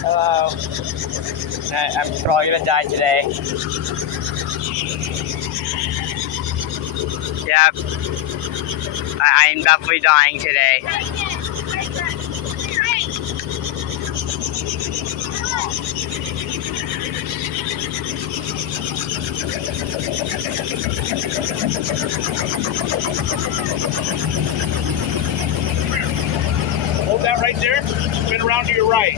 Hello. I'm probably gonna die today. Yep. I'm definitely dying today. Hold that right there. Spin around to your right.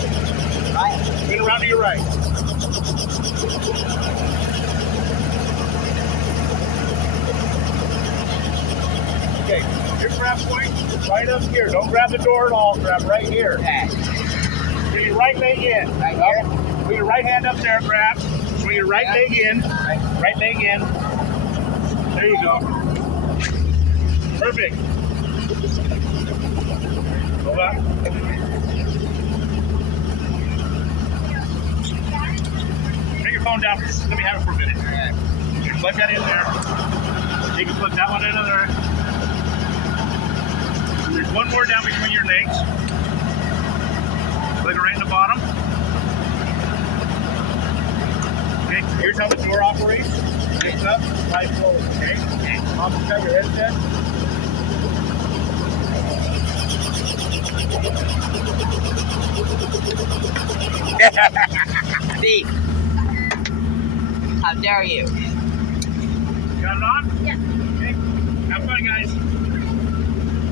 Right. Spin around to your right. Okay, your grab point is right up here. Don't grab the door at all. Grab right here. Okay. Put your right leg in. Right here? Put your right hand up there, grab. Put your right leg in. Right leg in. There you go. Perfect. Hold up. Bring your phone down. Let me have it for a minute. You plug that in there. You can plug that one in there. There's one more down between your legs. Plug it right in the bottom. Okay, here's how the door operates. Lift up, slide forward, okay? Mom, cut your headset. Thief. How dare you? Got it on? Yeah. Okay. Have fun, guys.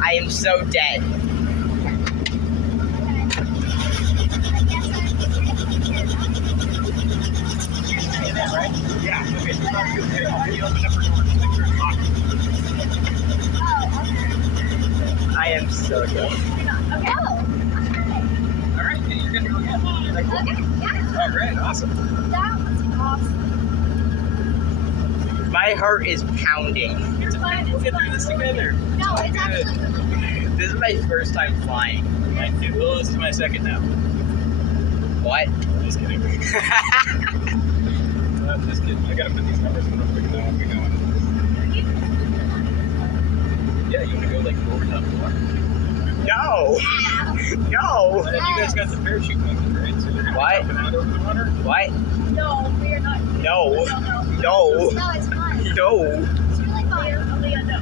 I am so dead. Yeah. Okay. Okay. You open up her door. Make sure it's locked. I am so dead. Okay. All right. You're good to go again. Okay. Yeah. Oh, great. Awesome. That was awesome. My heart is pounding. You're fine. We'll get through this together. No, it's actually. This is my first time flying. Mine too. Well, this is my second now. What? Just kidding. Just kidding. I gotta put these numbers in real quick and then I'll be going. Yeah, you wanna go like forward, not forward? No! No! And then you guys got the parachute monkey, right? So you're gonna What? jump out over the water? What? No, we are not. No. No. No. No, it's fine. No. It's really fine. Leah, no.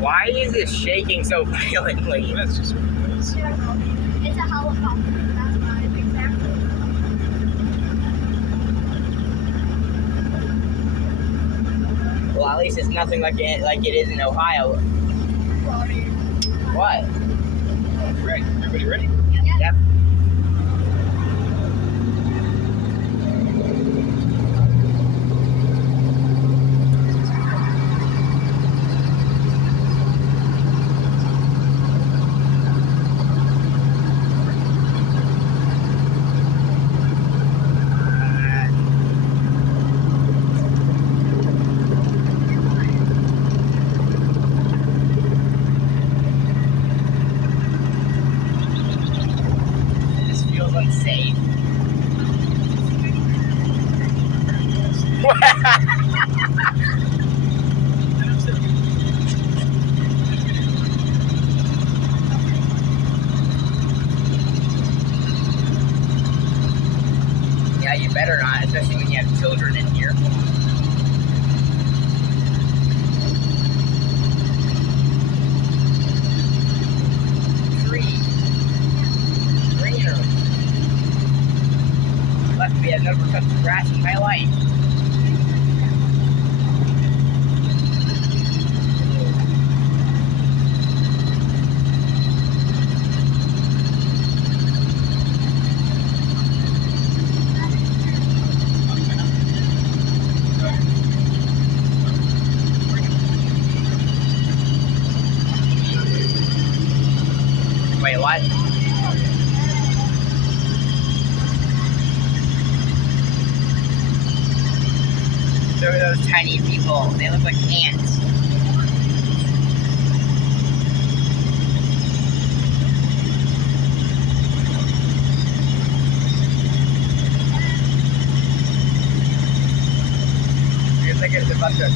Why is it shaking so violently? That's just what it is. It's a helicopter. That's why. Exactly. Well, at least it's nothing like it is in Ohio. What? Right. Everybody ready? Yep. This feels unsafe. Yeah, you better not, especially when you have children in here. Greener. Luckily, I've never touched grass in my life. Wait, what? There are those tiny people. They look like ants. It's like it's a bunch of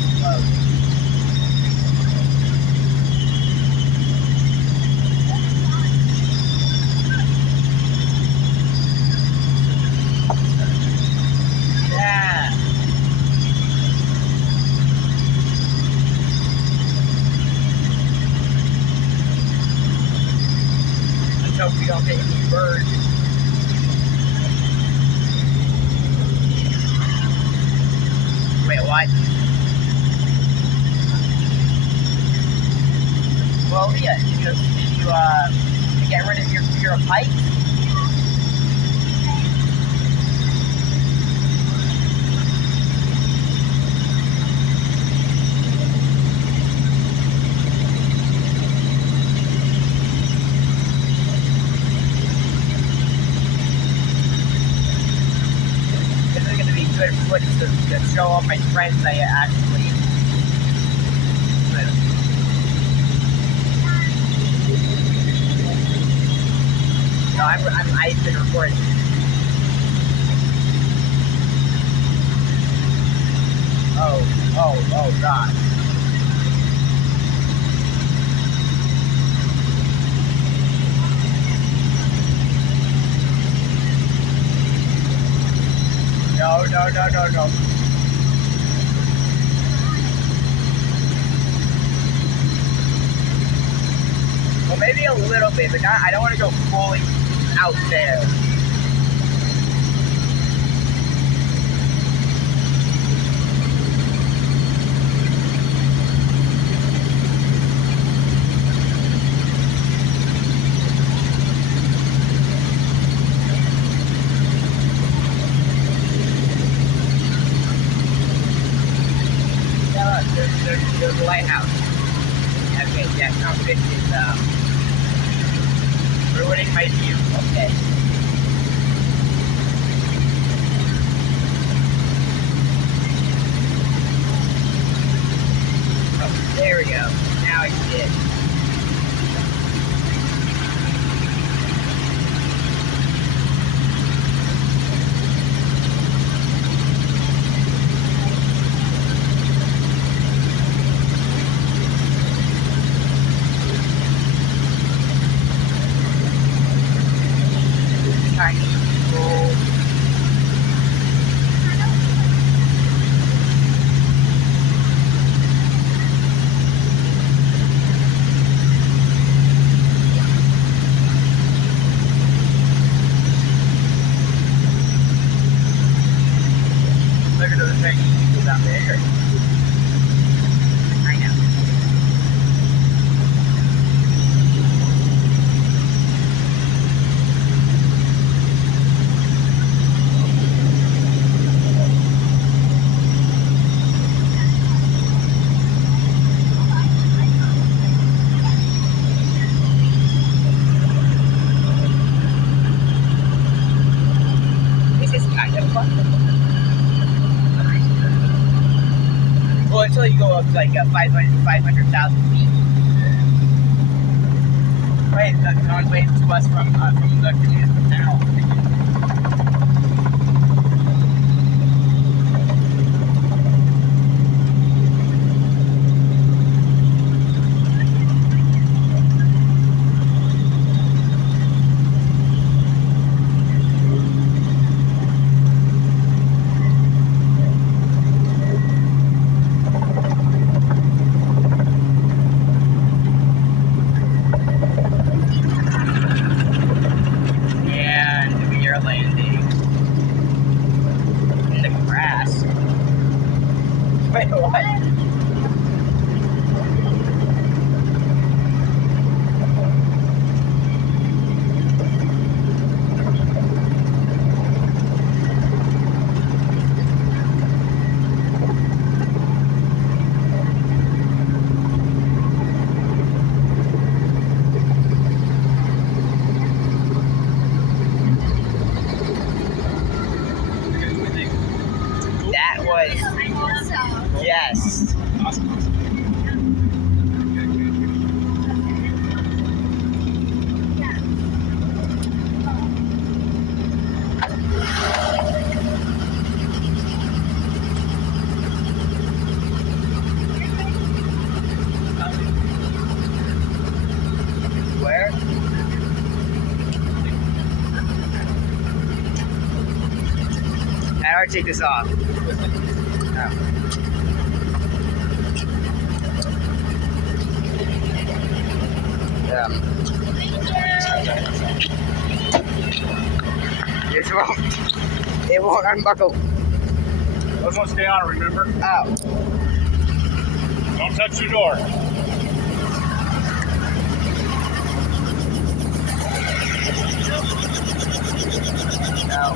hope we don't get any birds. Wait, what? Well, Leah, did you get rid of your pipe? This is going to be good footage to show all my friends I actually live. No, I've been recording. Oh, God. No. Well, maybe a little bit, but not, I don't want to go fully out there. There's a lighthouse. Okay, yeah, no, this is ruining my view. Okay. Oh, there we go. Now I see it. Look at those Chinese people down there. I know. This is kind of fun. Well, until you go up to like 500,000 feet. Wait, someone's waving to us from the community now. Wait, what? That was, yes. Where? How do I take this off? Oh. Yeah. It won't unbuckle. Those ones stay on, remember? Oh. Don't touch your door. No.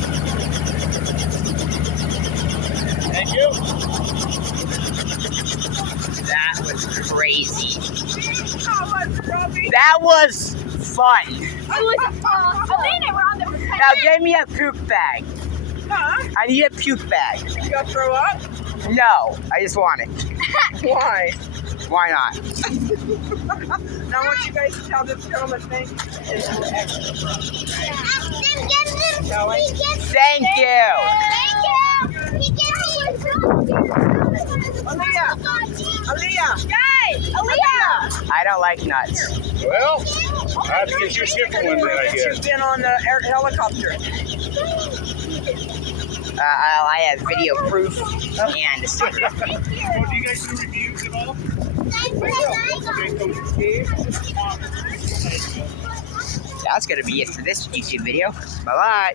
Thank you. That was crazy. How much, Robbie? That was fun. It was, Elena around the Now give me a puke bag. Huh? I need a puke bag. You gonna throw up? No, I just want it. Why? Why not? Now I want you guys to tell this gentleman thank you. Thank you. Aaliyah! Guys! Aaliyah! I don't like nuts. Well, I have to get you a different one then, I guess. You've been on the helicopter. I have video proof and a sticker. So do you guys do reviews at all? That's gonna be it for this YouTube video. Bye bye.